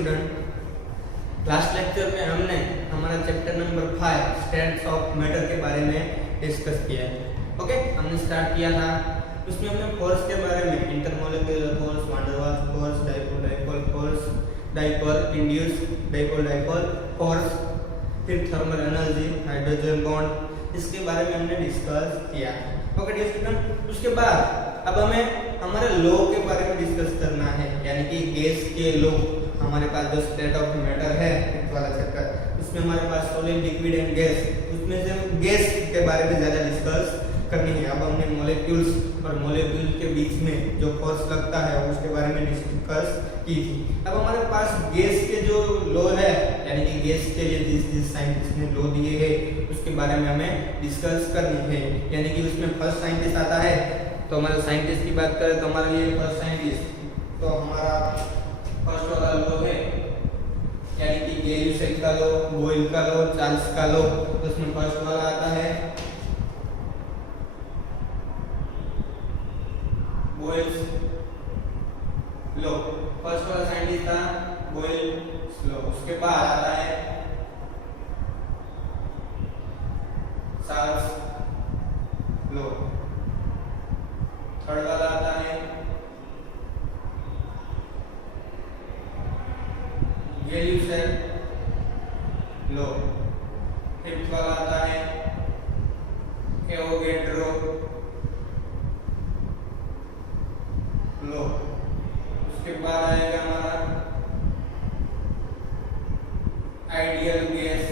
Student, last lecture में हमने हमारा chapter number 5 strengths of matter के बारे में डिस्कस किया है। ओके, हमने स्टार्ट किया था, उसमें हमने फोर्स के बारे में intermolecular force, van der Waals force, dipole dipole force, dipole induce dipole dipole force, फिर थर्मल एनर्जी, हाइड्रोजन बॉन्ड, इसके बारे में हमने डिस्कस किया। ओके डियर स्टूडेंट, उसके बाद अब हमें हमारे लॉ के बारे में डिस्कस करना है, यानी कि गैस के लॉ। हमारे पास जो स्टेट ऑफ मैटर है इस वाला चैप्टर, उसमें हमारे पास सॉलिड, लिक्विड एंड गैस, उसमें से हम गैस के बारे में ज्यादा डिस्कस करनी है। अब हमने मॉलिक्यूल्स और मॉलिक्यूल के बीच में जो फोर्स लगता है उसके बारे में डिस्कस की थी। अब हमारे पास गैस के जो लॉ है, यानी कि गैस के लिए जिस साइंटिस्ट ने लॉ दिए हैं उसके बारे में हमें डिस्कस करनी है। यानी कि उसमें फर्स्ट साइंटिस्ट आता है, तो हमारे साइंटिस्ट की बात करें तो हमारे लिए फर्स्ट साइंटिस्ट तो हमारा फर्स्ट वाला लॉ है, यानी कि गैलिलियो का लॉ, बॉयल का लॉ, चार्ल्स का लॉ। तो उसमें फर्स्ट वाला आता है बॉयल्स लॉ, फर्स्ट वाला साइंटिस्ट था बॉयल्स लॉ। उसके बाद आता है चार्ल्स लॉ, थर्ड वाला आता है गैलिलियो लॉ, फिफ्थ वाला आता है एवोगैड्रो लॉ। उसके बाद आएगा हमारा आइडियल गैस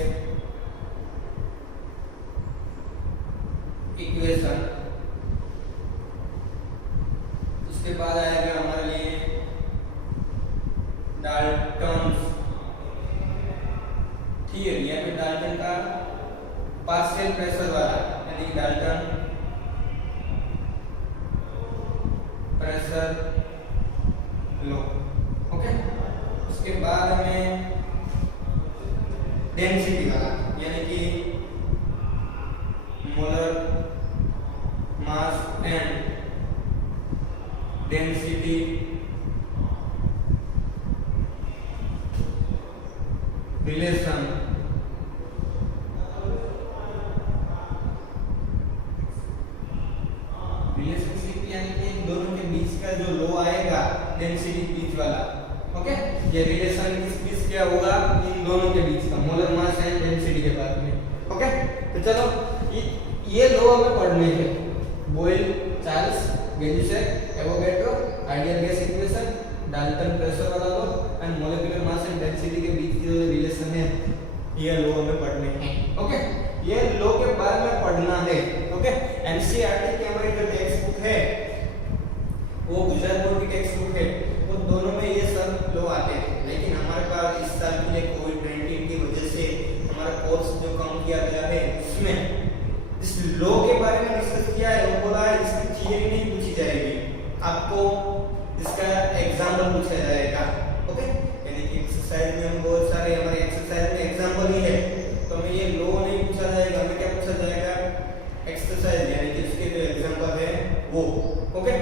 इक्वेशन। उसके बाद आएगा हमारे लिए डाल्टन्स थियरी, या फिर डाल्टन का पार्शियल प्रेशर वाला, यानी डाल्टन प्रेशर लॉ। ओके, उसके बाद हमें डेंसिटी वाला, यानी कि molar mass and density relation. Relationship यानी कि इन दोनों के बीच का जो लॉ आएगा डेंसिटी बीच वाला। ओके, ये रिलेशन किस बीच क्या होगा, इन दोनों के बीच का, मोलर मास एंड डेंसिटी के बारे में। ओके, तो चलो ये लॉ हमें पढ़ने हैं, Boyle, Charles, Galileo, Avogadro, ideal gas equation, Dalton pressure वाला law and molecular mass and density के बीच जो रिलेशन है, ये लॉ हमें पढ़ने हैं। ओके, ये लॉ के बारे में पढ़ना है। ओके, एनसीईआरटी की हमारी जो टेक्स्ट बुक है वो गुजरात बोर्ड की टेक्स्ट बुक है, वो दोनों में ये सब लॉ आते हैं। लेकिन हमारे पास इस साल के लिए कोविड-19 की वजह से हमारा कोर्स जो कम किया गया है, उसमें इस लॉ के बारे में डिस्कस किया है। वो बोला है इसकी थियरी नहीं पूछी जाएगी, आपको इसका एग्जांपल पूछा जाएगा। ओके, यानी कि एक्सरसाइज में हम बहुत सारे हमारे एक्सरसाइज में एग्जांपल ही है, तो हमें ये लॉ नहीं पूछा जाएगा, हमें क्या पूछा जाएगा, एक्सरसाइज, यानी कि इसके जो एग्जांपल है वो। ओके,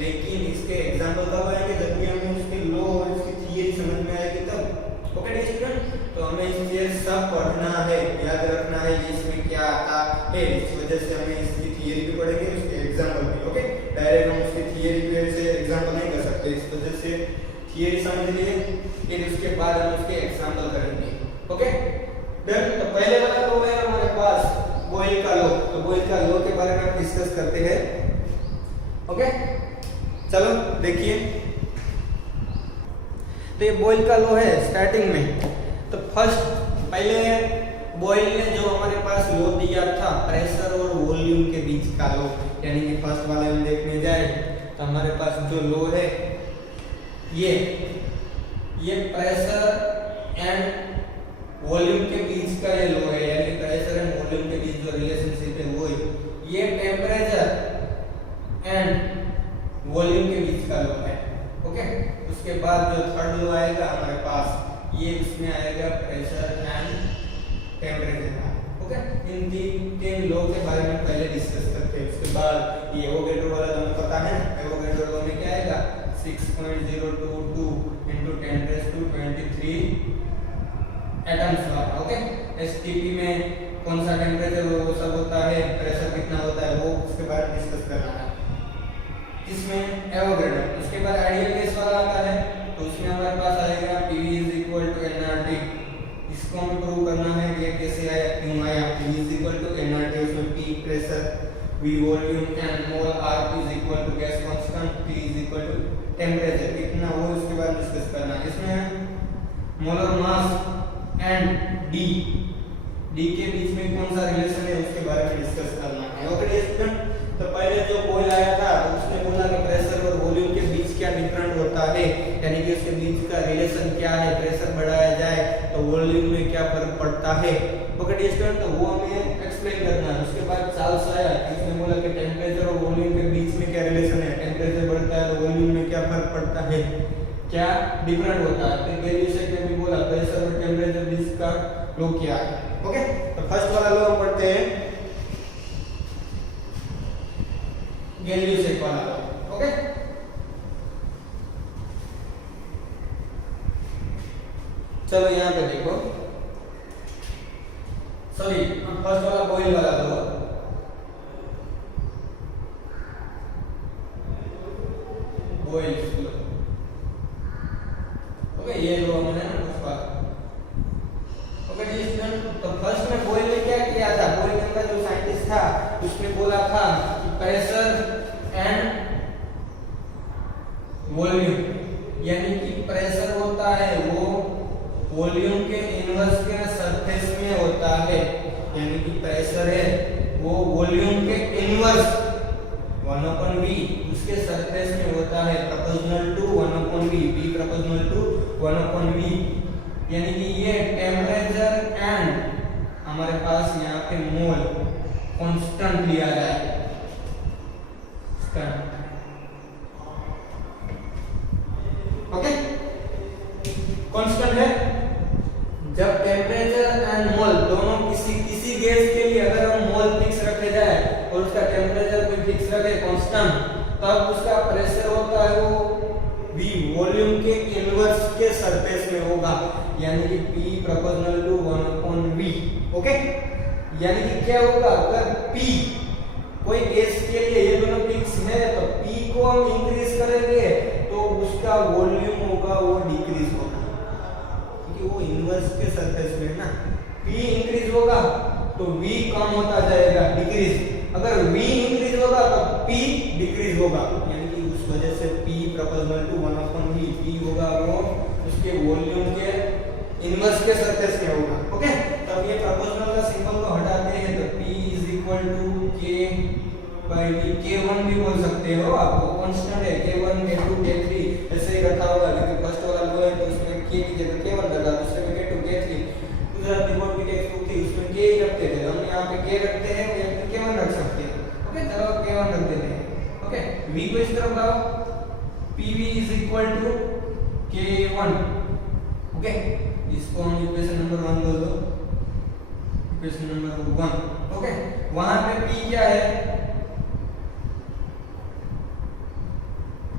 लेकिन इसके एग्जांपल कब आएंगे, जब भी हमें इसके लॉ और इसकी थियरी समझ में आएगी तब। ओके डियर स्टूडेंट, तो हमें इसलिए सब पढ़ना है, याद रखना है कि इसमें क्या आता है। इस वजह से हमें इसकी थियरी भी पढ़ेंगे, उसके एग्जांपल भी। ओके, डायरेक्ट हम उसकी थियरी पे से एग्जांपल नहीं कर सकते, इस वजह से थियरी समझ लिए, फिर उसके बाद हम उसके एग्जांपल करेंगे। Okay done. तो पहले वाला लॉ है हमारे पास बॉयल का लॉ, तो बॉयल का लॉ के बारे में हम डिस्कस करते हैं। ओके, चलो देखिए, तो ये बॉयल का लॉ है स्टार्टिंग में। तो फर्स्ट पहले बॉयल ने जो हमारे पास लॉ दिया था प्रेशर और वॉल्यूम के बीच का लॉ, यानी कि फर्स्ट वाले हम देखने जाए तो हमारे पास जो लॉ है ये प्रेशर एंड वॉल्यूम के बीच का ये लॉ है, यानी प्रेशर एंड वॉल्यूम के बीच जो रिलेशनशिप है वो है। ये टेम्परेचर एंड वॉल्यूम के बीच का लॉ है। ओके, उसके बाद जो थर्ड लॉ आएगा हमारे पास, ये इसमें आएगा प्रेशर एंड टेम्परेचर का। ओके, इन तीन लॉ के बारे में पहले डिस्कस करते हैं। उसके बाद ये एवोगैड्रो वाला हमें पता है, एवोगैड्रो लॉ में क्या आएगा 6.022 × 10⁻23 एसटीपी में कौन सा टेम्परेचर वो सब होता है, प्रेशर कितना होता है, वो उसके बाद डिस्कस करना है। इसमें एवोगैड्रो। उसके बाद आइडियल गैस वाला आता है, तो उसमें हमारे पास आएगा PV is equal to nRT। इसको हमें प्रूव करना है कि कैसे आया, क्यों आया। PV is equal to nRT, उसमें P pressure, V volume, n mole, R is equal to gas constant, T is equal to temperature, कितना वो उसके बाद डिस्कस करना है। इसमें मोलर मास एंड D के बीच में कौन सा रिलेशन है उसके बारे में डिस्कस करना है। ओके स्टूडेंट, तो पहले जो बॉयल आया था तो उसने बोला कि प्रेशर और वॉल्यूम के बीच क्या डिफरेंट होता है, यानी कि उसके बीच का रिलेशन क्या है, प्रेशर बढ़ाया जाए तो वॉल्यूम में क्या फर्क पड़ता है। ओके स्टूडेंट, तो वो हमें एक्सप्लेन करना है। उसके बाद चार्ल्स आया, उसने बोला कि टेम्परेचर और वॉल्यूम के बीच में क्या रिलेशन है, टेम्परेचर बढ़ता है तो वॉल्यूम में क्या फर्क पड़ता है, क्या डिफरेंट होता है। फिर गैलिलियो ने भी बोला प्रेशर और टेम्परेचर बीच का लॉ क्या है। ओके, तो फर्स्ट वाला लॉ हम पढ़ते हैं, गैलिलियो वाला लॉ। ओके, चलो यहाँ पे देखो, सॉरी फर्स्ट वाला बॉयल वाला लॉ, बॉयल्स लॉ। ओके, ये लॉ हमने उसका। ओके जी स्टूडेंट, तो फर्स्ट में बॉयल ने क्या किया था, बॉयल का जो साइंटिस्ट था उसने बोला था कि प्रेशर एंड वॉल्यूम, यानी कि प्रेशर होता है वो वॉल्यूम के इनवर्स के सरफेस में होता है, यानी कि प्रेशर है वो वॉल्यूम के इनवर्स 1/v उसके सरफेस में होता है, proportional to 1/v, v proportional to 1/v, यानी कि ये टेम्परेचर एंड हमारे पास यहाँ पे मोल कांस्टेंट लिया जाए, ओके कांस्टेंट है। जब टेम्परेचर एंड मोल दोनों किसी गैस के लिए अगर हम मोल फिक्स रखे जाए और उसका टेम्परेचर भी फिक्स रखे कांस्टेंट, तब उसका प्रेशर होता है वो V वॉल्यूम के इनवर्स के सरफेस में होगा, यानी कि P proportional to 1/v। Okay, यानी कि क्या होगा, अगर P कोई गैस के लिए ये दोनों फिक्स है तो P को हम इंक्रीज करेंगे तो उसका वॉल्यूम होगा वो डिक्रीज होगा, क्योंकि वो इनवर्स के सरफेस में है ना। P इंक्रीज होगा तो V कम होता जाएगा, डिक्रीज। अगर V इंक्रीज होगा तो P डिक्रीज होगा, यानी कि उस वजह से P proportional to 1/v, P होगा वो उसके वॉल्यूम के इनवर्स के सरफेस में होगा। ओके, तब ये प्रोपोर्शनल का सिंबल को हटाते हैं तो P is equal to K/V, K1 भी बोल सकते हो आप, कांस्टेंट है K1 K2 K3 ऐसे ही रखा होगा, लेकिन फर्स्ट वाला लो है तो उसमें K की जगह K1 रखा, दूसरे में K2 K3, दूसरा रिपोर्ट भी K2 थी उसमें K ही रखते थे, हम यहाँ पे K रखते हैं या फिर K1 रख सकते हैं। ओके, चलो K1 रख देते हैं। ओके, V को इस तरफ लाओ, PV is equal to K1। Okay, इसको हम इक्वेशन नंबर 1 बोल दो, इक्वेशन नंबर 1। ओके, वहां पे P क्या है,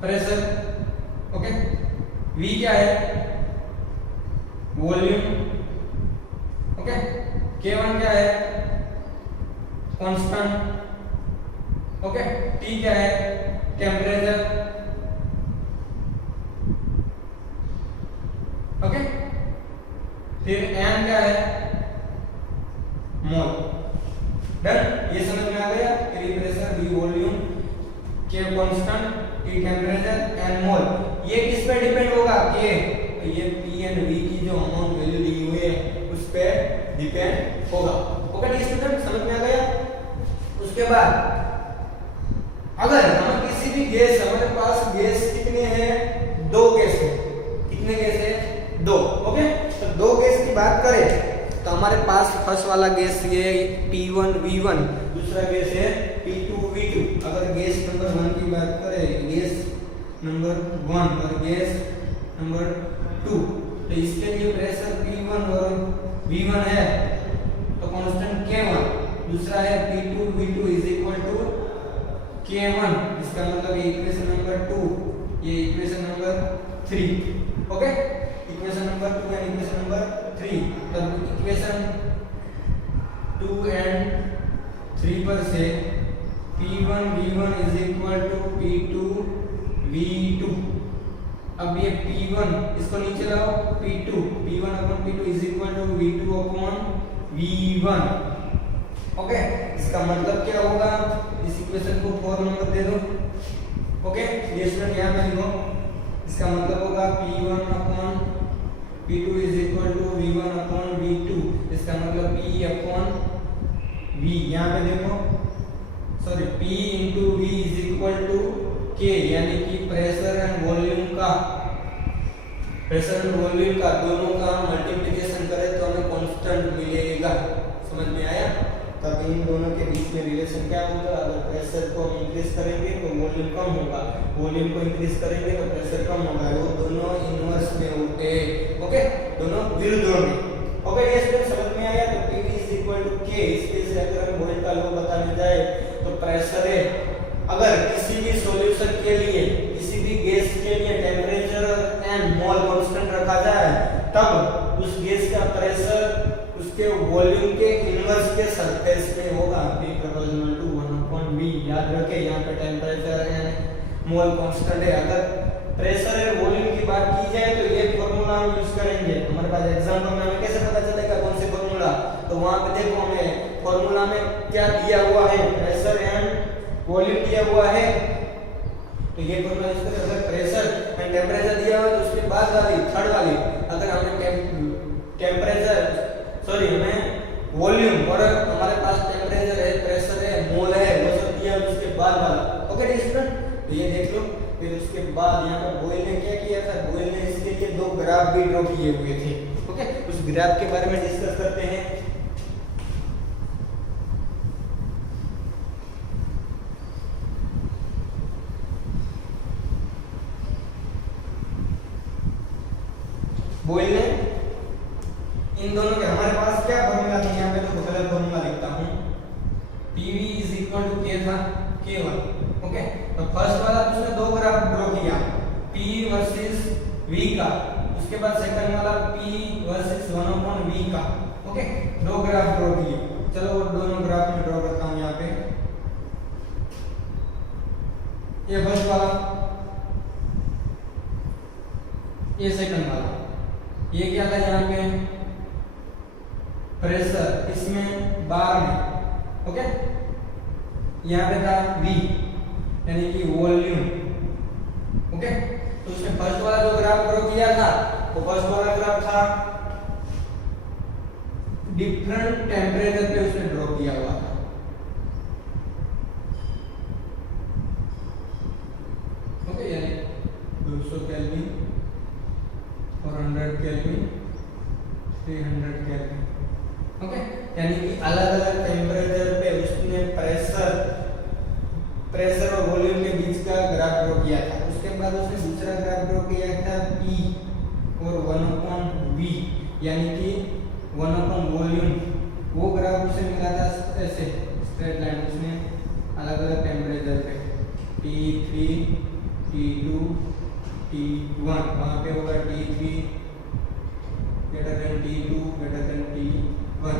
प्रेशर। ओके, V क्या है, वॉल्यूम। ओके, K1 क्या है, कांस्टेंट। ओके, T क्या है, टेम्परेचर। ओके, फिर M क्या है, मोल। डन, ये समझ में आ गया। P pressure, V volume, K constant, T temperature and मोल। ये किस पे डिपेंड होगा, K, ये P एंड V की जो अमाउंट वैल्यू दी हुई है उस पे डिपेंड होगा। ओके स्टूडेंट, समझ में आ गया। उसके बाद अगर हम किसी भी गैस, हमारे पास गैस कितने हैं, 2 गैस है, कितने गैस है, 2। ओके, तो 2 गैस की बात करें तो हमारे पास फर्स्ट वाला गैस ये P1 V1, दूसरा गैस है P2 V2। अगर गैस नंबर 1 की बात करें, गैस नंबर 1 और गैस नंबर 2, तो इसके लिए प्रेशर P1 और V1 है तो कांस्टेंट K1, दूसरा है P2 V2 is equal to K1, इसका मतलब ये इक्वेशन नंबर 2, ये equation number 3। Okay, equation number 2 and equation number 3, तब इक्वेशन 2 एंड 3 पर से P1 V1 is equal to P2 V2। अब ये P1 इसको नीचे लाओ, P2 P1 upon P2 is equal to V2 upon V1। Okay, इसका मतलब क्या होगा, इस इक्वेशन को 4 नंबर दे दो। ओके, ये स्टूडेंट यहाँ पे लिखो, इसका मतलब होगा P1 upon P2 is equal to V1 upon V2। इसका मतलब P अपॉन V, यहाँ पे देखो, sorry P into V is equal to K, यानी कि प्रेशर एंड वॉल्यूम का, प्रेशर एंड वॉल्यूम का दोनों का मल्टीप्लिकेशन करें तो हमें कांस्टेंट मिलेगा। समझ में आया? तब इन दोनों के बीच में रिलेशन क्या होगा, अगर प्रेशर को हम इंक्रीज करेंगे तो वॉल्यूम कम होगा, वॉल्यूम को इंक्रीज करेंगे तो प्रेशर कम होगा, वो दोनों इनवर्स में होते हैं। ओके, दोनों विरुद्ध होंगे। ओके, ये स्टूडेंट समझ में आया? तो PV is equal to K, इसके से अगर हम वोल्ट का लॉ बताने जाए तो प्रेशर है, अगर किसी भी सॉल्यूशन के लिए, किसी भी गैस के लिए टेम्परेचर एंड मोल कांस्टेंट रखा जाए, तब उस गैस का प्रेशर उसके वॉल्यूम के इनवर्स के सरफेस में होगा, P proportional to 1/V। याद रखें, यहाँ पे टेम्परेचर एंड मोल कांस्टेंट है। अगर प्रेशर और वॉल्यूम की बात की जाए तो ये फार्मूला हम यूज करेंगे। हमारे पास एग्जांपल में हमें कैसे पता चलेगा कौन सी फार्मूला, तो वहां पे देखो हमें फार्मूला में क्या दिया हुआ है, प्रेशर एंड वॉल्यूम दिया हुआ है, तो ये फार्मूला यूज करें। अगर प्रेशर एंड टेम्परेचर दिया हुआ है तो उसके बाद वाली थर्ड वाली, अगर हमें टेम्परेचर सॉरी हमें वॉल्यूम और हमारे पास टेम्परेचर है, प्रेशर है, मोल है, वो सब दिया है उसके बाद वाला। ओके स्टूडेंट, तो ये देख लो। फिर उसके बाद यहाँ पर बॉयल ने क्या किया था, बॉयल ने इसके लिए दो ग्राफ भी ड्रॉ किए हुए थे। ओके, उस ग्राफ के बारे में डिस्कस करते हैं। बॉयल ने इन दोनों के, हमारे पास क्या फॉर्मूला था, यहाँ पे तो गलत फॉर्मूला लिखता हूँ, PV is equal to K था, K1। ओके, तो फर्स्ट वाला उसने दो ग्राफ ड्रॉ किया, P वर्सेस V का, उसके बाद सेकंड वाला P वर्सेस 1/V का। ओके, दो ग्राफ ड्रॉ किए। चलो वो दोनों ग्राफ में ड्रॉ करता हूँ यहाँ पे। ये फर्स्ट वाला, ये सेकंड वाला। ये क्या था यहाँ पे, प्रेशर, इसमें बार में। ओके, यहाँ पे था V यानी कि वॉल्यूम। ओके, तो उसने फर्स्ट वाला जो ग्राफ ड्रॉ किया था, वो फर्स्ट वाला ग्राफ था डिफरेंट टेम्परेचर पे उसने ड्रॉ किया हुआ था। ओके, यानी 200 केल्विन और 100 केल्विन, 300 केल्विन। ओके, यानी कि अलग अलग टेम्परेचर पे उसने प्रेशर और वॉल्यूम के बीच का ग्राफ ड्रॉ किया था। उसके बाद उसने दूसरा ग्राफ ड्रॉ किया था P और 1/V, यानी कि 1/वॉल्यूम। वो ग्राफ उसे मिला था ऐसे स्ट्रेट लाइन, उसने अलग अलग टेम्परेचर पे T3 T2 T1, वहां पे होगा T3 greater than T2 greater than T1।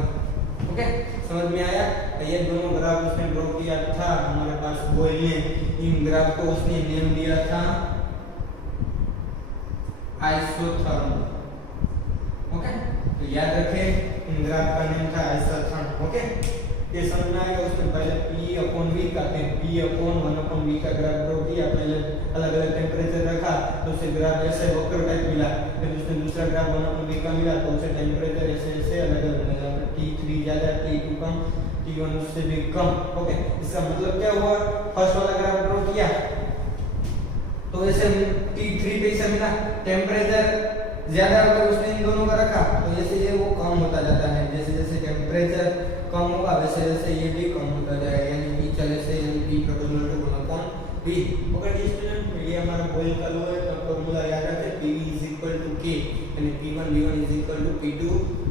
Okay, समझ में आया? ये दोनों ग्राफ उसने ड्रॉ किया था हमारे पास बॉयल ने। इन ग्राफ को उसने नेम दिया था आइसोथर्म। ओके, तो याद रखें इन ग्राफ का नेम था आइसोथर्म। ओके, ये समझ में आएगा। उसने पहले P/V का, P/1/V का ग्राफ ड्रॉ किया, पहले अलग अलग टेम्परेचर रखा तो उसे ग्राफ ऐसे वक्र टाइप मिला। फिर उसने दूसरा ग्राफ 1/V का मिला तो उसे टेम्परेचर ऐसे ऐसे अलग अलग मिला, T3 ज्यादा, T2 कम, T1 उससे भी कम। ओके, इसका मतलब क्या हुआ, फर्स्ट वाला ग्राफ ड्रॉ किया तो ऐसे T3 पे ऐसा मिला, टेम्परेचर ज्यादा अगर उसने इन दोनों का रखा तो जैसे ये वो कम होता जाता है, जैसे जैसे टेम्परेचर कम होगा वैसे वैसे ये भी कम होता जाएगा, यानी कि चले से P proportional to 1/V। Okay student, ये हमारा बॉयल का लॉ है। तो फार्मूला याद रखें, PV is equal to K, यानी P1 V1 is equal to P2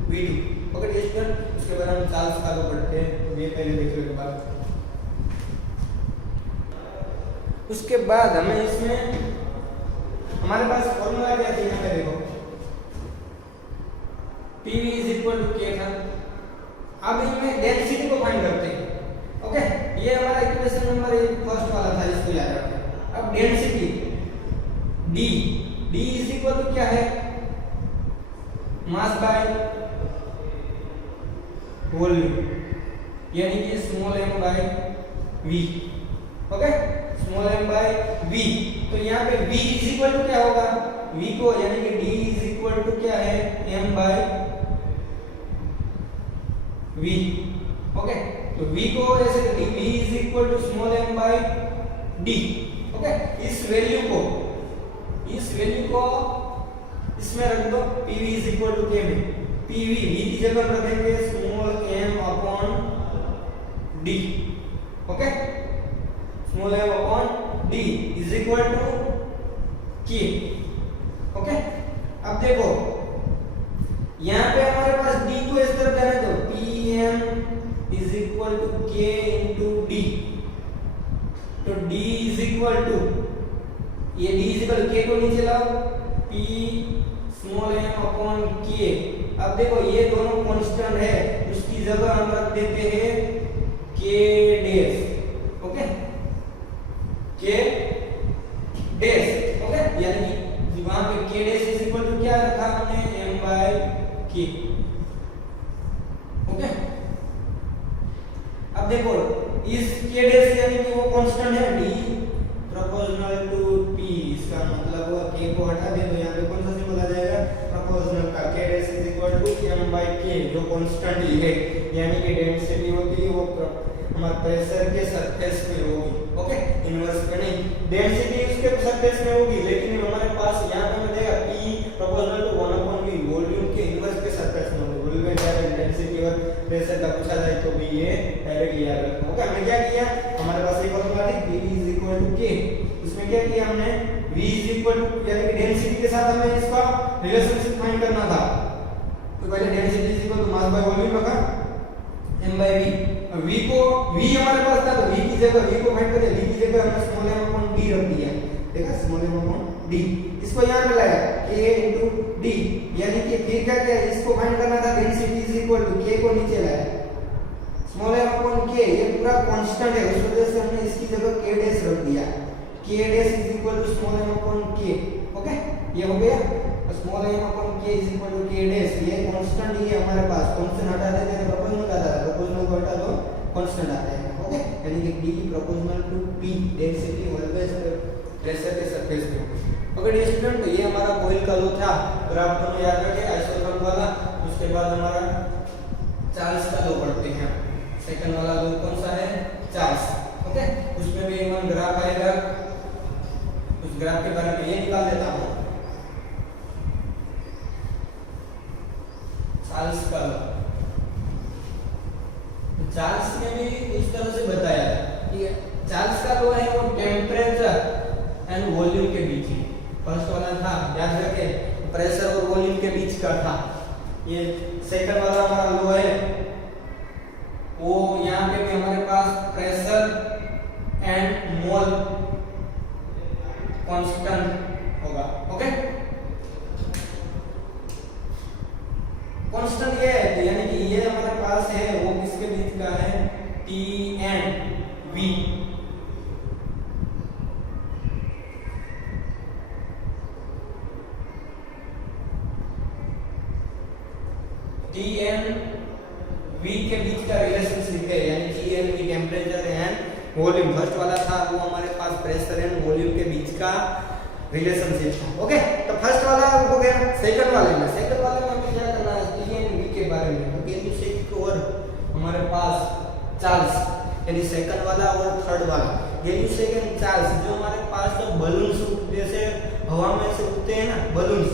V2। Okay student, उसके बाद हम चार्ल्स का लॉ पढ़ते हैं, ये पहले देख लो एक बार। उसके बाद हमें इसमें हमारे पास फार्मूला क्या थी, यहाँ पे देखो PV is equal to K था, अब इनमें डेंसिटी को फाइंड करते हैं। ओके, ये हमारा इक्वेशन नंबर फर्स्ट वाला था, इसको याद रखें। अब density D, D is equal to क्या है, मास बाय वॉल्यूम, यानी कि small m by v। Okay, small m by v। तो यहाँ पे v इज इक्वल टू क्या होगा, v को यानी कि d इज इक्वल टू क्या है, m बाय v। ओके, तो v को ऐसे v is equal to small m by d। Okay, इस वैल्यू को इसमें रख दो, pv is equal to k में pv v की जगह रखेंगे small m upon d। Okay, small m upon d is equal to k। Okay, अब देखो यहाँ पे हमारे पास d को इस तरफ जाने दो, pm is equal to k into d। तो d इज इक्वल टू, ये d इज इक्वल k को नीचे लाओ, p small m upon k। अब देखो ये दोनों कांस्टेंट है, उसकी जगह हम रख देते हैं k dash. Okay, k dash. Okay, यानी कि वहां पे k dash is equal to क्या रखा हमने, m बाय k। ओके, अब देखो इस k डैश यानी कि वो कांस्टेंट है d प्रोपोर्शनल टू p, इसका मतलब हुआ k को हटा दे तो यहाँ पे कौन सा सिंबल आ जाएगा, प्रोपोर्शनल का। k dash is equal to m by k, जो कांस्टेंट है, यानी कि डेंसिटी होती है वो हमारे प्रेशर के सरफेस पे होगी। ओके, इनवर्स पे नहीं, डेंसिटी उसके सरफेस में होगी, लेकिन हमारे पास यहाँ पे हमें देगा p proportional to 1/v, volume के इनवर्स के सरफेस में होगी। वॉल्यूम में डायरेक्ट डेंसिटी और प्रेशर का पूछा जाए तो भी ये डायरेक्ट याद रखना। ओके, हमने क्या किया, हमारे पास एक फॉर्मूला थी pv is equal to k, उसमें क्या किया हमने, v इज इक्वल टू यानी कि डेंसिटी के साथ हमें इसका रिलेशनशिप फाइंड करना था। तो पहले density is equal to mass by volume रखा, m बाय v। v को v हमारे पास था तो v की जगह v को फाइंड करें, v की जगह हमने स्मॉल m अपॉन d रख दिया। देखा, स्मॉल m अपॉन d, इसको यहां पे लाया k इनटू d, यानी कि फिर क्या किया, इसको फाइंड करना था, density is equal to k को नीचे लाया, स्मॉल m अपॉन k, ये पूरा कांस्टेंट है, उस वजह से हमने इसकी जगह k डैश रख दिया, k dash is equal to small m upon k। Okay, ये हो गया, small m upon k is equal to k dash, ये कांस्टेंट ही है हमारे पास, कांस्टेंट हटा देते हैं प्रोपोर्शनल का, प्रोपोर्शनल को हटा दो कांस्टेंट आता है। ओके, यानी कि d proportional to p, density always pressure के सरफेस पे। ओके स्टूडेंट, तो ये हमारा बॉयल का लॉ था, ग्राफ दोनों याद रखें, आइसोथर्मल वाला। उसके बाद हमारा चार्ल्स का लॉ पढ़ते हैं, सेकंड वाला लॉ कौन सा है, चार्ल्स। ओके, उसमें भी एक ग्राफ आएगा, उस ग्राफ के बारे में ये निकाल देता हूं, चार्ल्स का लॉ। चार्ल्स ने भी इस तरह से बताया कि चार्ल्स का लॉ है वो टेम्परेचर एंड वॉल्यूम के बीच ही, फर्स्ट वाला था याद रखे, प्रेशर और वॉल्यूम के बीच का था। ये सेकंड वाला हमारा लॉ है, वो यहाँ पे भी हमारे पास प्रेशर एंड मोल कांस्टेंट होगा। ओके, कांस्टेंट ये है, यानी कि ये हमारे पास है वो किसके बीच का है, T and V। T and V के बीच का रिलेशनशिप है, यानी T and V temperature and volume. First वाला था वो हमारे पास प्रेशर एंड वॉल्यूम के बीच का रिलेशनशिप था। ओके, तो फर्स्ट वाला हो गया। सेकंड वाले में हमें क्या करना है, T एंड V के बारे में। तो कैन यू से और हमारे पास चार्ल्स, यानी सेकंड वाला और थर्ड वाला, कैन यू से चार्ल्स, जो हमारे पास तो बलून्स जैसे हवा में से उड़ते हैं ना, बलून्स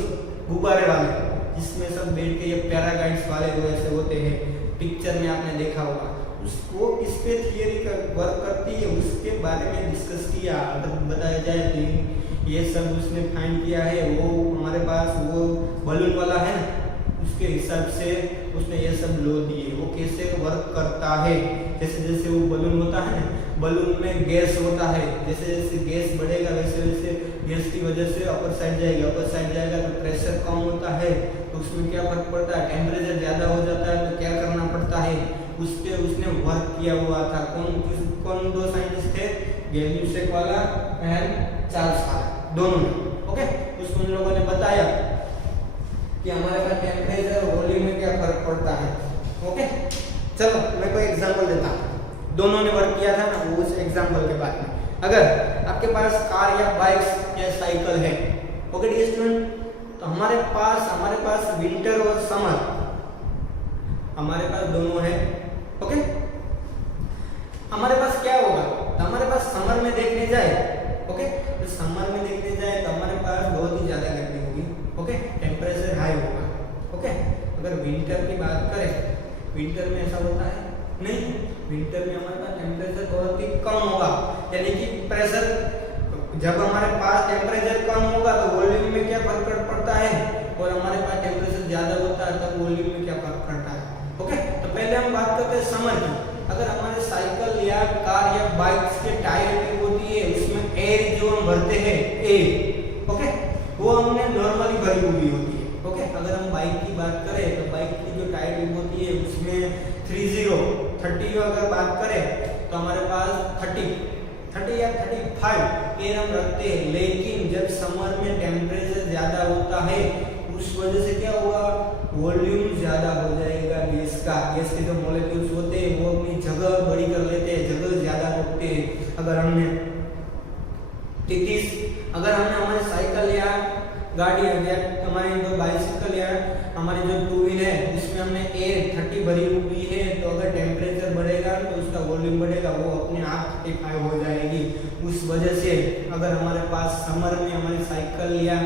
गुब्बारे वाले, जिसमें सब बैठ के ये पैराग्लाइड्स वाले जो ऐसे होते हैं, पिक्चर में आपने देखा होगा, उसको किस पे थियरी वर्क करती है उसके बारे में डिस्कस किया। अगर बताया जाए तो ये सब उसने फाइंड किया है, वो हमारे पास वो बलून वाला है ना, उसके हिसाब से उसने ये सब लो दिए, वो कैसे वर्क करता है। जैसे जैसे वो बलून होता है ना, बलून में गैस होता है, जैसे जैसे गैस बढ़ेगा वैसे वैसे गैस की वजह से अपर साइड जाएगा, अपर साइड जाएगा तो प्रेशर कम होता है, तो उसमें क्या फर्क पड़ता है, टेम्परेचर ज़्यादा हो जाता है तो क्या करना पड़ता है, उस पे उसने वर्क किया हुआ था। कौन दो साइंटिस्ट थे? गैल्यूसेक वाला एंड चार्ल्स हारा, दोनों ने। ओके, उसमें उन लोगों ने बताया कि हमारे पास टेम्परेचर और वॉल्यूम में क्या फर्क पड़ता है। ओके, चलो मैं कोई एग्जांपल देता हूँ। दोनों ने वर्क किया था ना, वो उस एग्जांपल के बाद में अगर आपके पास कार या बाइक्स या साइकिल है, ओके डियर स्टूडेंट, तो हमारे पास विंटर और समर, हमारे पास दोनों है। ओके, हमारे पास क्या होगा? तो हमारे पास समर में देखने जाए, ओके, तो समर में देखने जाए तो हमारे पास बहुत ही ज्यादा गर्मी होगी। ओके, टेम्परेचर हाई होगा। ओके, अगर विंटर की बात करें, विंटर में ऐसा होता है नहीं, विंटर में हमारे पास टेम्परेचर बहुत ही कम होगा, यानी कि प्रेशर, जब हमारे पास टेम्परेचर कम होगा तो वॉल्यूम में क्या फर्क पड़ता है, और हमारे पास टेम्परेचर ज्यादा होता है तब वॉल्यूम में क्या फर्क पड़ता है। ओके, तो पहले हम बात करते हैं समर की। अगर हमारे साइकिल या कार या बाइक्स के टायर ट्यूब होती है, उसमें एयर जो हम भरते हैं, एयर, ओके, वो हमने नॉर्मली भरी हुई होती है। ओके, अगर हम बाइक की बात करें तो बाइक की जो टायर ट्यूब होती है उसमें 30 अगर बात करें तो हमारे पास 30 या 35 एयर हम रखते हैं। लेकिन जब समर में टेम्परेचर ज्यादा होता है, उस वजह से क्या होगा, वॉल्यूम ज्यादा हो जाएगा गैस का। गैस के जो मॉलिक्यूल्स होते हैं वो अपनी जगह बड़ी कर लेते हैं, जगह ज्यादा रखते हैं। अगर हमने हमारे साइकिल या गाड़ी या हमारी जो बाइसिकल या हमारी जो टू व्हील है उसमें हमने एयर 30 भरी हुई है, तो अगर टेम्परेचर बढ़ेगा तो उसका वॉल्यूम बढ़ेगा, वो अपने आप 35 हो जाएगी। उस वजह से अगर हमारे पास समर में हमारी साइकिल या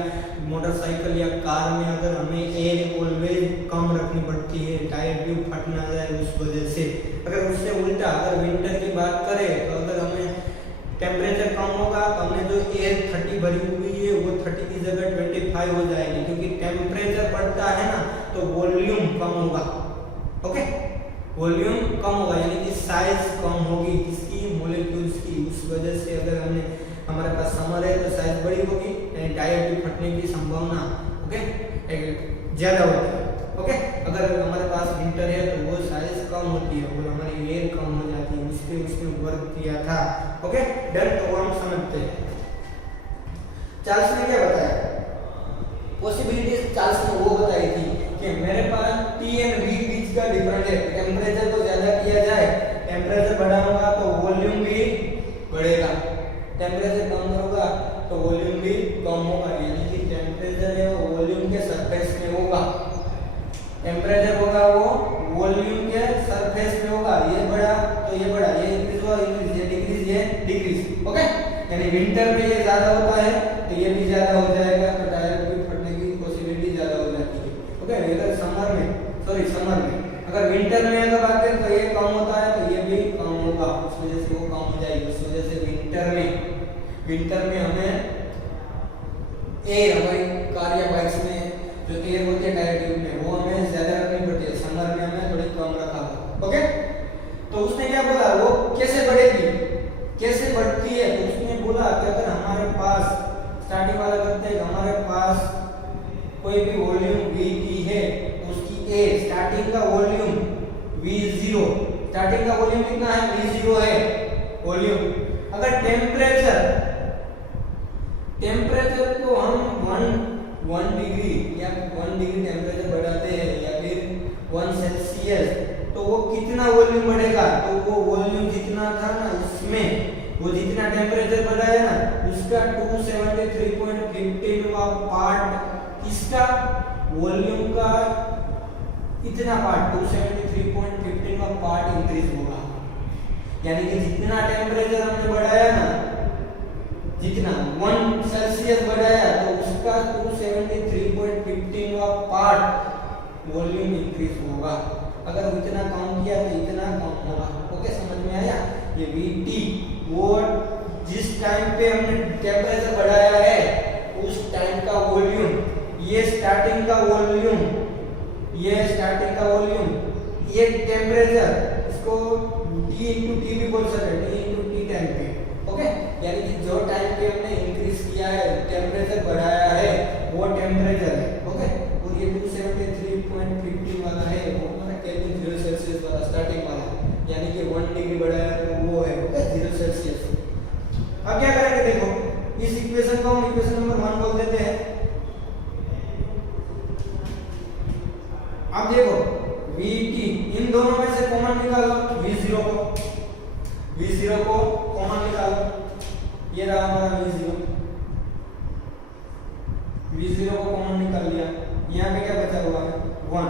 मोटरसाइकिल या कार में अगर हमें एयर ऑलवेज कम रखनी पड़ती है, टायर ट्यूब फट ना जाए उस वजह से। अगर उससे उल्टा अगर विंटर की बात करें तो अगर हमें टेम्परेचर कम होगा तो हमने जो एयर 30 भरी हुई है वो 30 की जगह 25 हो जाएगी, क्योंकि टेम्परेचर बढ़ता है ना तो वॉल्यूम कम होगा। ओके, वॉल्यूम कम होगा यानी कि साइज कम होगी किसकी, मॉलिक्यूल्स की। उस वजह से अगर हमने हमारे पास समर है तो साइज बड़ी होगी, टायर ट्यूब फटने की संभावना ज्यादा होती है। ओके, अगर हमारे पास विंटर है तो वो साइज कम होती है और हमारी एयर कम हो जाती है। उसने वर्क किया था। ओके, डन, तो हम समझते हैं। चार्ल्स ने क्या बताया? पॉसिबिलिटीज चार्ल्स ने वो बताई थी कि मेरे पास टी एंड वी बीच का डिफरेंस है। टेम्परेचर को ज्यादा किया जाए, टेम्परेचर बढ़ाऊंगा तो वॉल्यूम भी बढ़ेगा, टेम्परेचर कम होगा तो वॉल्यूम भी कम होगा, यानी कि टेम्परेचर है वो वॉल्यूम के सरफेस में होगा। टेम्परेचर होगा वो वॉल्यूम के सरफेस में होगा, ये बढ़ा तो ये बढ़ा, ये इंक्रीज हुआ इंक्रीज, ये डिक्रीज ये डिक्रीज। ओके, यानी विंटर में ये ज्यादा होता है तो ये भी ज्यादा हो जाएगा, तो टायर ट्यूब फटने की पॉसिबिलिटी ज्यादा हो जाती है। ओके, अगर समर में अगर विंटर में अगर बात करें तो ये कम होता है तो ये भी कम होगा, उस वजह से वो कम हो जाएगी। उस वजह से विंटर में हमें एयर, हमारी कार या बाइक्स में जो एयर होती है टायर ट्यूब में, वो हमें ज्यादा रखनी पड़ती है, समर में हमें थोड़ी कम रखा होगा। ओके, तो उसने क्या बोला, वो कैसे बढ़ेगी, कैसे बढ़ती है? तो उसने बोला कि अगर हमारे पास स्टार्टिंग वाला करते हैं, हमारे पास कोई भी वॉल्यूम V है, उसकी एयर स्टार्टिंग का वॉल्यूम V0, स्टार्टिंग का वॉल्यूम कितना है? V0 है वॉल्यूम। अगर टेम्परेचर को हम 1 डिग्री या 1 डिग्री टेम्परेचर बढ़ाते हैं या फिर 1 सेल्सियस, तो वो कितना वॉल्यूम बढ़ेगा? तो वो वॉल्यूम जितना था ना उसमें, वो जितना टेम्परेचर बढ़ाया ना उसका 273.15वां पार्ट, इसका वॉल्यूम का इतना पार्ट 273.15वां पार्ट इंक्रीज होगा। यानी कि जितना टेम्परेचर हमने बढ़ाया ना, जितना 1 सेल्सियस बढ़ाया तो उसका 273.15वां पार्ट वॉल्यूम इंक्रीज होगा। अगर इतना कम किया तो इतना कम होगा। ओके, समझ में आया? ये VT वो जिस टाइम पे हमने टेम्परेचर बढ़ाया है उस टाइम का वॉल्यूम, ये स्टार्टिंग का वॉल्यूम, ये टेम्परेचर, इसको T into T भी बोल सकते हैं, T into T टाइम पे। ओके, यानी कि जो टाइम पे हमने इंक्रीज किया है, टेम्परेचर बढ़ाया है, वो टेम्परेचर है। ओके, और ये 273.15 वाला है, वो हमारा केल्विन 0 सेल्सियस वाला स्टार्टिंग वाला। अब देखो VT इन दोनों में से कॉमन निकालो, V0 को कॉमन निकालो, ये रहा हमारा V0 को कॉमन निकाल लिया। यहाँ पे क्या बचा हुआ है 1,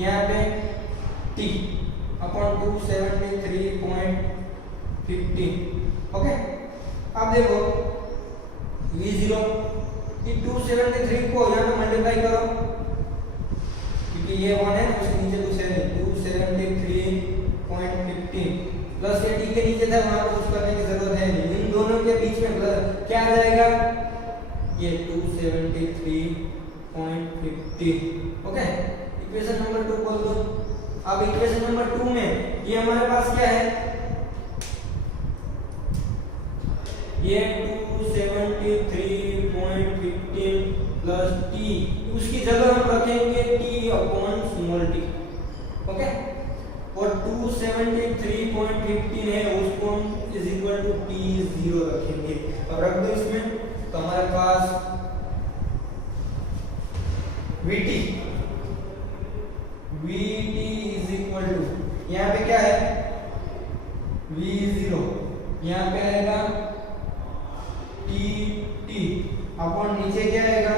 यहाँ पे T अपॉन 273.50। ओके, अब देखो V0 की 273 को यहाँ पे मल्टीप्लाई करो, क्योंकि ये 1 है उसके नीचे कुछ है नहीं, 273.50 प्लस ये T के नीचे था वहां कुछ करने की जरूरत है नहीं, इन दोनों के बीच में क्या आ जाएगा, ये 273.50। ओके, इक्वेशन नंबर 2 बोल दो। अब इक्वेशन नंबर 2 में ये हमारे पास क्या है, ये 273.15 प्लस T, उसकी जगह हम रखेंगे T upon small t। Okay, और 273.15 है उसको इज इक्वल टू T0 रखेंगे। अब रख दो इसमें, तो हमारे पास VT इज इक्वल टू, यहाँ पे क्या है V0, यहाँ पे आएगा TT अपॉन नीचे क्या आएगा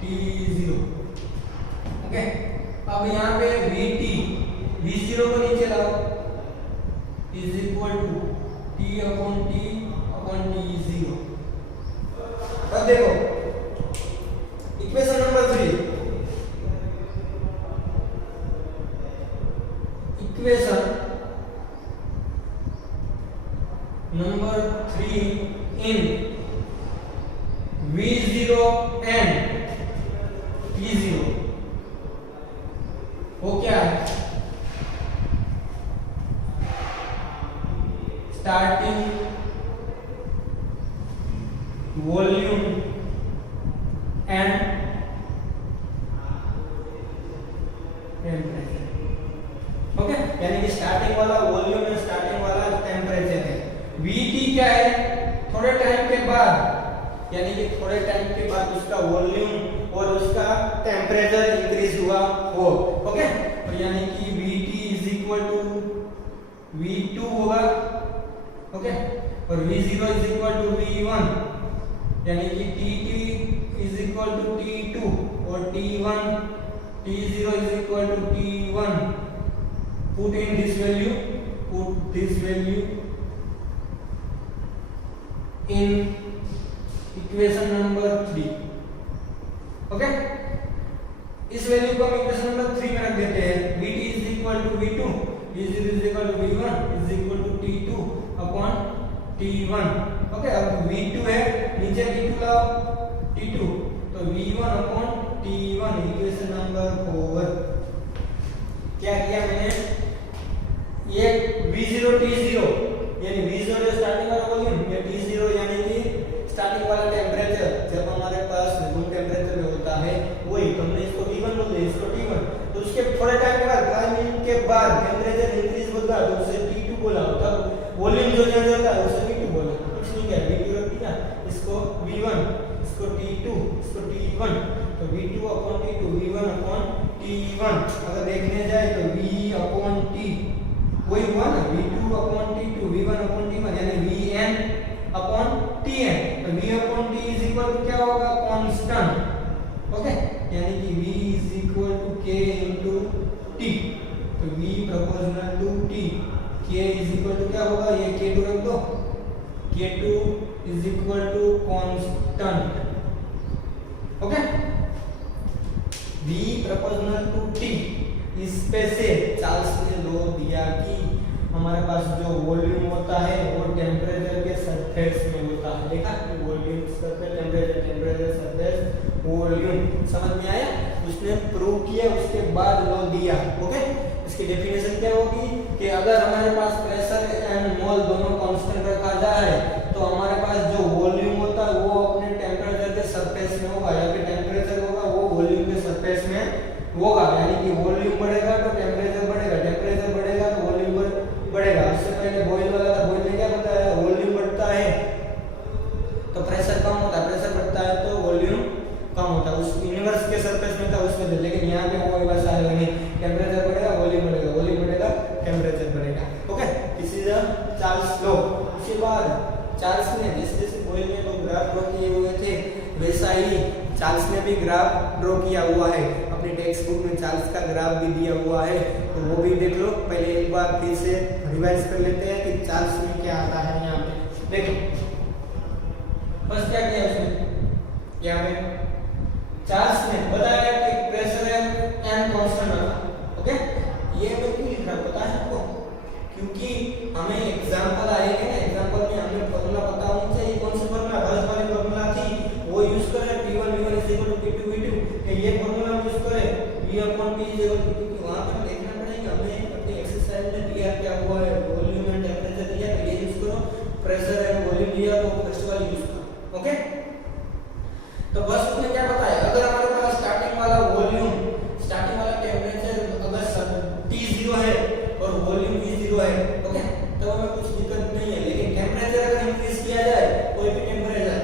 T0। ओके, अब यहाँ पे V0 को नीचे लाओ, is equal to T upon T0। अब देखो equation number 3, equation number 3 in V0 and T0 वो क्या है, starting volume and temperature. Okay, यानी कि स्टार्टिंग वाला वॉल्यूम एंड स्टार्टिंग वाला टेम्परेचर है। VT क्या है, थोड़े टाइम के बाद, यानी कि थोड़े टाइम के बाद उसका वॉल्यूम और उसका टेम्परेचर इंक्रीज हुआ हो। ओके, तो यानी कि VT is equal to V2 होगा। ओके, और V0 is equal to V1, यानी कि TT is equal to T2 और T0 is equal to T1। put this value in equation number 3। Okay, इस वैल्यू को हम इक्वेशन नंबर 3 में रख देते हैं। VT is equal to V2, V0 is equal to V1 is equal to T2 upon T1। Okay, अब V2 है, नीचे V2 लाओ T2, तो V1 upon T1, equation number 4। क्या किया मैंने, ये V0 T0 यानी V0 जो स्टार्टिंग वाला वॉल्यूम, ये T0 यानी कि स्टार्टिंग वाला टेम्परेचर जब हमारे पास रूम टेम्परेचर में होता है वही, तो हमने इसको V1 बोल दिया, इसको T1। तो उसके थोड़े टाइम के बाद 5 मिनट के बाद टेम्परेचर इंक्रीज होता है तो उसे T2 बोला, तब वॉल्यूम जो चेंज होता है उसे V2 बोला। कुछ नहीं किया, V2 रख दिया, इसको V1, इसको T2, इसको T1, तो V2 upon T2, V1 upon T1। अगर देखने जाए तो V अपॉन T वही हुआ ना, V2 upon T2, V1 upon T1, यानी Vn अपॉन Tn। तो V अपॉन T इज इक्वल टू क्या होगा, कांस्टेंट। ओके, यानी कि V is equal to K into T, तो V proportional to T, K is equal to क्या होगा, ये K2 रख दो, K2 is equal to constant. Okay, V proportional to T। इस पे से चार्ल्स ने लॉ दिया कि हमारे पास जो वॉल्यूम होता है वो टेम्परेचर के सरफेस में होता है। देखा, volume surface temperature, temperature surface volume, समझ में आया। उसने प्रूव किया, उसके बाद लॉ दिया। ओके, इसकी डेफिनेशन क्या होगी कि अगर हमारे पास प्रेशर एंड मोल दोनों कांस्टेंट रखा जाए तो हमारे पास जो वॉल्यूम होता है वो अपने टेम्परेचर के सरफेस में होगा, या फिर टेम्परेचर होगा वो वॉल्यूम के सरफेस में होगा। यानी कि वॉल्यूम बढ़ेगा तो टेम्परेचर बढ़ेगा, टेम्परेचर बढ़ेगा तो वॉल्यूम बढ़ेगा। इससे पहले बॉयल वाला था, बॉयल में क्या बताया, वॉल्यूम बढ़ता है तो प्रेशर कम होता है, प्रेशर बढ़ता है तो वॉल्यूम कम होता है। उस यूनिवर्स चार्ल्स ने भी ग्राफ ड्रॉ किया हुआ है, अपनी टेक्स्ट बुक में चार्ल्स का ग्राफ भी दिया हुआ है, तो वो भी देख लो। पहले एक बार फिर से रिवाइज कर लेते हैं कि चार्ल्स में क्या आता है। यहाँ पे देखो बस क्या किया उसने, यहाँ पे चार्ल्स ने बताया कि प्रेशर है एंड कांस्टेंट रखा। ओके, ये मैं क्यों लिख रहा हूँ पता है आपको, क्योंकि हमें एग्जांपल आएंगे ना, एग्जांपल में हमें फॉर्मूला पता होना चाहिए। कौन सा फॉर्मूला, गलत वाली फॉर्मूला थी वो यूज करें, p1 v1 p2 v2, कि ये फॉर्मूला हम यूज करें v/t, क्योंकि वहां पे देखना पड़ेगा हमें अपनी एक्सरसाइज में दिया क्या हुआ है, वॉल्यूम एंड टेंपरेचर दिया तो ये यूज करो, प्रेशर एंड वॉल्यूम दिया तो फर्स्ट वाला यूज करो। ओके, तो बस उसने क्या बताया, अगर हमारे पास स्टार्टिंग वाला वॉल्यूम, स्टार्टिंग वाला टेंपरेचर अगर T0 है और वॉल्यूम V0 है, ओके, तो हमें कुछ दिक्कत नहीं है। लेकिन टेंपरेचर अगर इंक्रीज किया जाए, कोई भी टेंपरेचर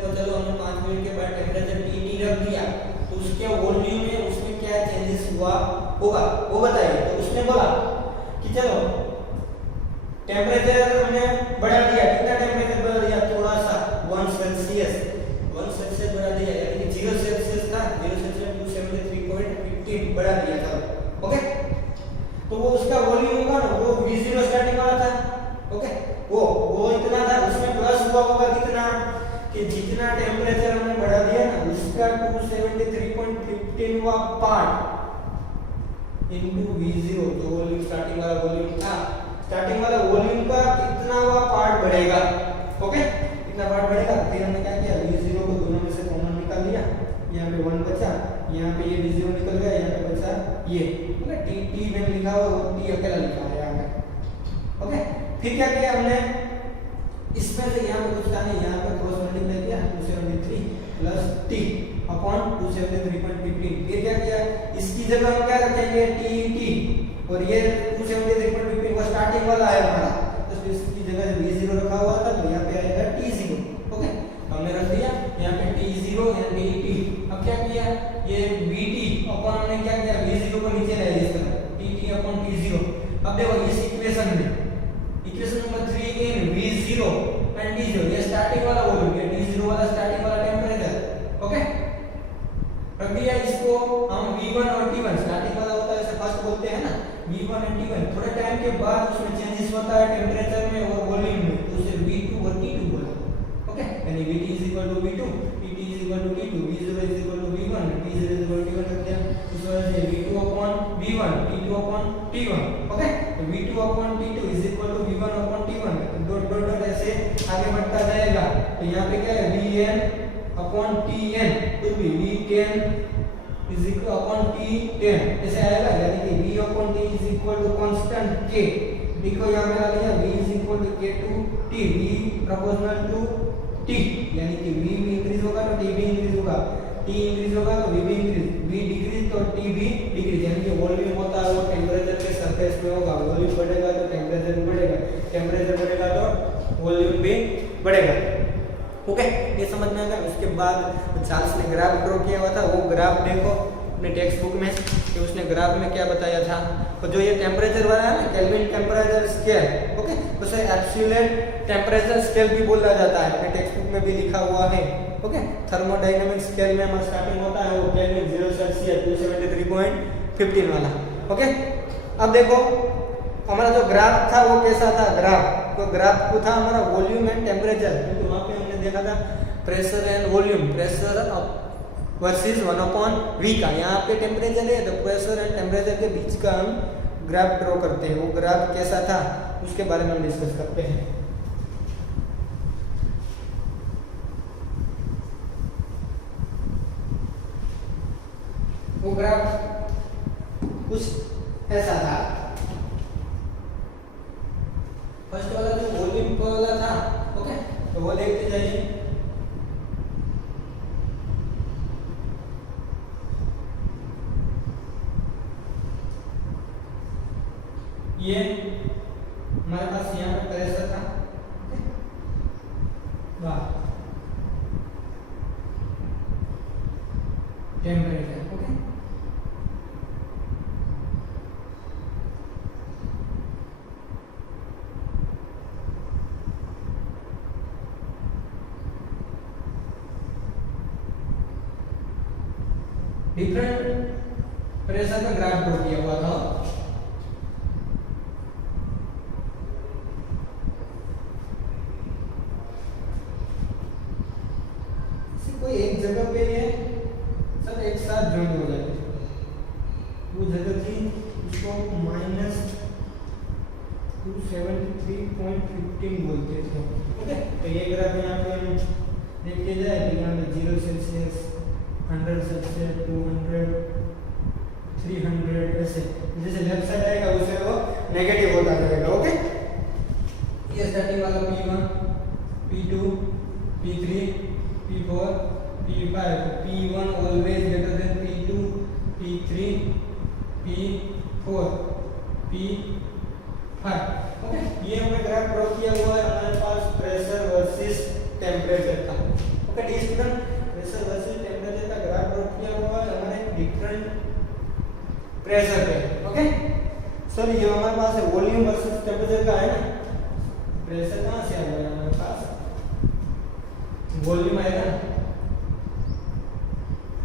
को, चलो हमने 5 मिनट के बाद टेंपरेचर T रख दिया, तो उसके वॉल्यूम में उसमें क्या चेंजेस हुआ होगा वो बताइए। तो उसने बोला कि चलो टेंपरेचर हमने बढ़ा दिया, कितना टेंपरेचर बढ़ा दिया, थोड़ा सा 1 सेल्सियस बढ़ा दिया, यानी कि 0 सेल्सियस था, 0 सेल्सियस 273.15 बढ़ा दिया था। ओके, तो वो उसका वॉल्यूम होगा ना, वो V0 स्टार्टिंग वाला था। ओके, वो इतना था, उसमें प्लस हुआ होगा कितना, कि जितना टेंपरेचर हमने बढ़ा दिया ना, उसका 273.15 हुआ पार्ट इनटू V0, तो वॉल्यूम स्टार्टिंग वाला वॉल्यूम था, स्टार्टिंग वाला वॉल्यूम का कितना हुआ पार्ट बढ़ेगा। ओके, कितना पार्ट बढ़ेगा, फिर हमने क्या किया, V0 को दोनों में से कॉमन निकाल लिया, यहाँ पे 1 बचा, यहाँ पे ये V0 निकल गया, यहाँ पे बचा ये, मतलब T में लिखा हुआ वो T अकेला लिखा है यहाँ पे। ओके, फिर क्या किया हमने, इसमें से यहाँ पे कुछ था नहीं, यहाँ पे क्रॉस मल्टीप्लाई किया, 273 प्लस T अपॉन 273.15, फिर क्या किया, इसकी जगह हम क्या रखेंगे T, और ये 273.15 का स्टार्टिंग वाला है हमारा, तो इसकी जगह V0 रखा हुआ था, तो यहाँ पे आएगा T0। ओके, हमने रख दिया यहाँ पे T0 यहाँ पे T। अब क्या किया, ये VT अपॉन हमने क्या किया, V0 को नीचे ले लिया, TT अपॉन T0। अब देखो इस इक्वेशन में, equation number 3 in V0 and T0, ये स्टार्टिंग वाला वॉल्यूम, ये T0 वाला स्टार्टिंग वाला टेंपरेचर। ओके, रख दिया इसको हम V1 और T1, स्टार्टिंग वाला होता है, ऐसे फर्स्ट बोलते हैं ना V1 और T1, थोड़े टाइम के बाद उसमें चेंजेस होता है टेंपरेचर में और वॉल्यूम में, तो उसे V2 और T2 बोला। ओके, यानी VT V2, TT T2, V0 V1, T0 T1 रख दिया, इस वजह से V2 V1, T2 T1। Okay, तो V2 T2 V1 T1, dot dot dot ऐसे आगे बढ़ता जाएगा, तो यहाँ पे क्या है, Vn Tn, कुछ भी V10 T10 ऐसे आएगा, यानी कि V T कांस्टेंट K, देखो यहाँ पे आ गया V K to T, V proportional to T, यानी कि V भी इंक्रीज होगा तो T भी इंक्रीज होगा, T इंक्रीज होगा तो V भी इंक्रीज, V डिक्रीज तो T भी डिक्रीज, यानी कि वॉल्यूम होता है वो टेंपरेचर के सरफेस में होगा, वॉल्यूम बढ़ेगा तो टेंपरेचर भी बढ़ेगा, टेंपरेचर बढ़ेगा तो वॉल्यूम भी बढ़ेगा। ओके, ये समझ में आ गया। उसके बाद चार्ल्स ने ग्राफ ड्रॉ किया हुआ था, वो ग्राफ देखो अपने टेक्स्ट बुक में कि उसने ग्राफ में क्या बताया था। तो जो ये टेम्परेचर वाला है ना, केल्विन टेम्परेचर स्केल, ओके, उसे एब्सोल्यूट टेम्परेचर स्केल भी बोला जाता है, अपने टेक्स्ट बुक में भी लिखा हुआ है। ओके, थर्मोडायनामिक स्केल में हमारा स्टार्टिंग होता है वो केल्विन 0 सेल्सियस 273.15 वाला। ओके, अब देखो हमारा जो ग्राफ था वो कैसा था, ग्राफ को था हमारा वॉल्यूम एंड टेम्परेचर, क्योंकि वहां पे हमने देखा था pressure and volume, pressure versus 1/V का, यहाँ पे टेम्परेचर है तो प्रेशर एंड टेम्परेचर के बीच का हम ग्राफ ड्रॉ करते हैं। वो ग्राफ कैसा था उसके बारे में हम डिस्कस करते हैं। वो ग्राफ कुछ ऐसा था, फर्स्ट वाला जो वॉल्यूम वाला था, ओके, तो वो देखते जाइए। ये हमारे पास यहाँ पर प्रेशर था, टेम्परेचर, ओके, डिफरेंट प्रेशर का ग्राफ ड्रॉ किया हुआ था। कोई एक जगह पे ये सब एक साथ ज्वाइन हो जाते थे, वो जगह थी उसको -273.15 बोलते थे। ओके, तो ये ग्राफ यहाँ पे हम देखते जाए तो यहाँ पे 0 सेल्सियस, 100 सेल्सियस, 200, 300 ऐसे जैसे लेफ्ट साइड आएगा उसे वो नेगेटिव होता जाएगा। ओके, ये स्टार्टिंग वाला P1, P2, P3, P4, P5, P1 always greater than P2, P3, P4, P5। Okay, ये हमने ग्राफ ड्रॉ किया हुआ है, हमारे पास प्रेशर वर्सेस टेम्परेचर का। Okay dear student, pressure versus temperature का ग्राफ ड्रॉ किया हुआ है हमारे डिफरेंट प्रेशर पे। ओके सर, ये हमारे पास है वॉल्यूम वर्सेस टेम्परेचर का है ना। प्रेशर कहाँ से आएगा हमारे पास, वॉल्यूम आएगा ना,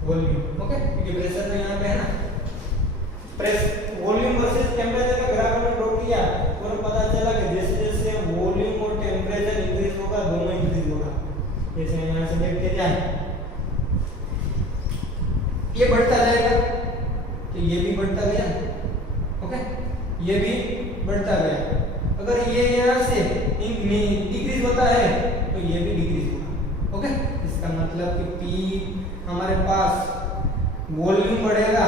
वॉल्यूम। ओके, क्योंकि प्रेशर तो यहाँ पे है ना। प्रेशर वॉल्यूम वर्सेस टेम्परेचर का ग्राफ हमने ड्रॉ किया और पता चला कि जैसे जैसे वॉल्यूम और टेम्परेचर इंक्रीज होगा दोनों इंक्रीज होगा। जैसे यहाँ से देखते जाए ये बढ़ता जाएगा तो ये भी बढ़ता गया। ओके, ये भी बढ़ता गया। अगर ये यहाँ से डिक्रीज होता है तो ये भी डिक्रीज होगा। ओके, इसका मतलब कि P हमारे पास वॉल्यूम बढ़ेगा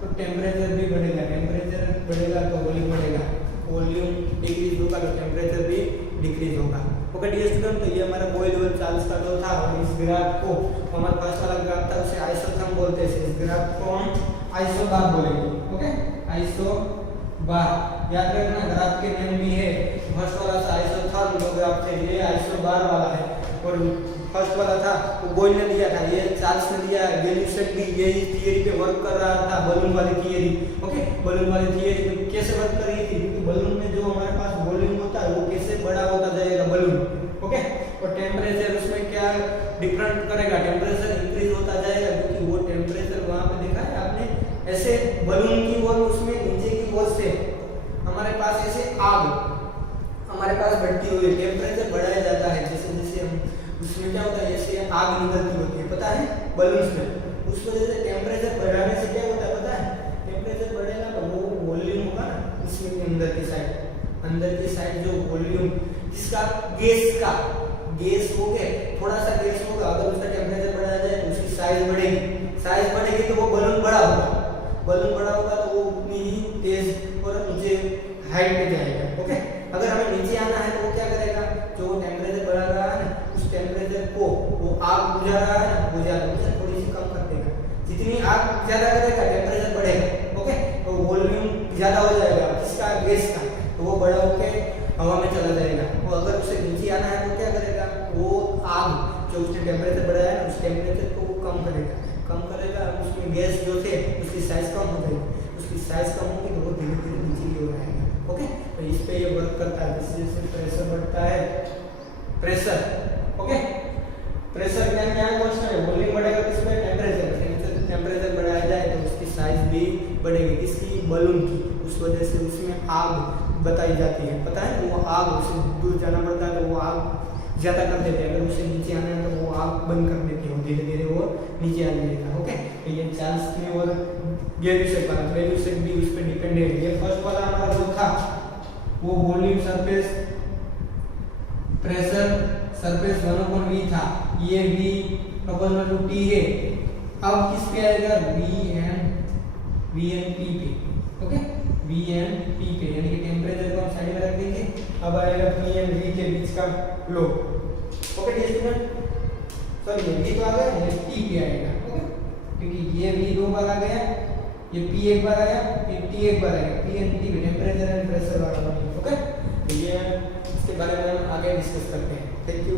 तो टेम्परेचर भी बढ़ेगा, टेम्परेचर बढ़ेगा तो वॉल्यूम बढ़ेगा, वॉल्यूम डिक्रीज होगा तो टेम्परेचर भी डिक्रीज होगा। ओके डियर स्टूडेंट, तो ये हमारा बॉयल लेवल चार्ल्स का जो था, और इस ग्राफ को हमारे पास वाला ग्राफ था उसे आइसोथर्म बोलते हैं। इस ग्राफ को हम आइसोबार बोलेंगे। ओके, आइसोबार याद रखना, ग्राफ के नेम भी है। फर्स्ट वाला था आइसोथर्म जो ग्राफ थे, ये आइसोबार वाला है। और फर्स्ट वाला था वो बॉयल ने दिया था, ये चार्ल्स ने दिया। गैलिलियो भी यही थियरी पे वर्क कर रहा था, बलून वाली थियरी। ओके, बलून वाली थियरी में कैसे वर्क कर रही थी, क्योंकि बलून में जो हमारे पास वॉल्यूम होता है वो कैसे बड़ा होता जाएगा बलून। ओके, और टेम्परेचर उसमें क्या डिफरेंट करेगा, टेम्परेचर इंक्रीज होता जाएगा, क्योंकि वो टेम्परेचर वहां पे देखा है आपने, ऐसे बलून की ओर उसमें नीचे की ओर से हमारे पास ऐसे आग हमारे पास बढ़ती हुई टेम्परेचर बढ़ाया जाता है। जैसे जैसे हम उसमें क्या होता है, ऐसे आग निकलती होती है, पता है बलून्स में। उस वजह से टेम्परेचर बढ़ाने से क्या होता है पता है, टेम्परेचर बढ़ेगा तो वो वॉल्यूम होगा ना इसमें अंदर की साइड जो वॉल्यूम जिसका गैस हो गए, थोड़ा सा गैस होगा, अगर उसका टेम्परेचर बढ़ाया जाए तो उसकी साइज बढ़ेगी तो वो बलून बड़ा होगा तो वो उतनी ही तेज और नीचे हाइट पे जाएगा। ओके, अगर हमें नीचे आना है तो वो क्या करेगा, जो टेम्परेचर बढ़ा रहा है ना उस टेम्परेचर को वो आग बुझा रहा है ना, उसे थोड़ी सी कम कर देगा। जितनी आग ज्यादा करेगा टेम्परेचर बढ़ेगा। ओके, तो वॉल्यूम ज्यादा हो जाएगा जिसका गैस का, तो वो बड़ा होके हवा में चला जाएगा। वो अगर उसे नीचे आना है तो क्या करेगा, वो आग जो उसने टेम्परेचर बढ़ाया है उस टेम्परेचर को वो कम करेगा। उसमें गैस जो थे उसकी साइज कम हो जाएगी, उसकी साइज कम होगी तो वो धीरे धीरे नीचे की ओर आएगा। ओके, तो इस पे ये वर्क करता है। जैसे जैसे प्रेशर बढ़ता है, ओके, प्रेशर क्या कांस्टेंट है, वॉल्यूम बढ़ेगा किस पे, टेम्परेचर बढ़ाया जाए तो उसकी साइज भी बढ़ेगी, किसकी, बलून की। उस वजह से उसमें आग बताई जाती है, पता है वो आग, उसे दूर जाना पड़ता है तो वो आग ज्यादा कर देते हैं, अगर उसे नीचे आना है तो वो आग बंद कर देती है, धीरे धीरे वो नीचे आ जाएगा। ओके, तो ये चार्ल्स की और गैलिलियो भी उस पर डिपेंडेंट है। ये फर्स्ट वाला हमारा जो था वो volume surface pressure surface 1/v था, ये v प्रोपोर्शनल टू t है। अब किस पे आएगा, Vn P पे। ओके, Vn P पे, यानी कि टेम्परेचर को हम साइड में रख देंगे। अब आएगा Pn V के बीच का लो। ओके डियर स्टूडेंट, सॉरी ये v तो आ गया, ये T पे आएगा। ओके, क्योंकि ये v दो बार आ गया, ये P एक बार आया, फिर T एक बार आएगा। Pn T पे टेम्परेचर एंड प्रेशर वाला। ओके, तो ये इसके बारे में हम आगे डिस्कस करते हैं। Thank you.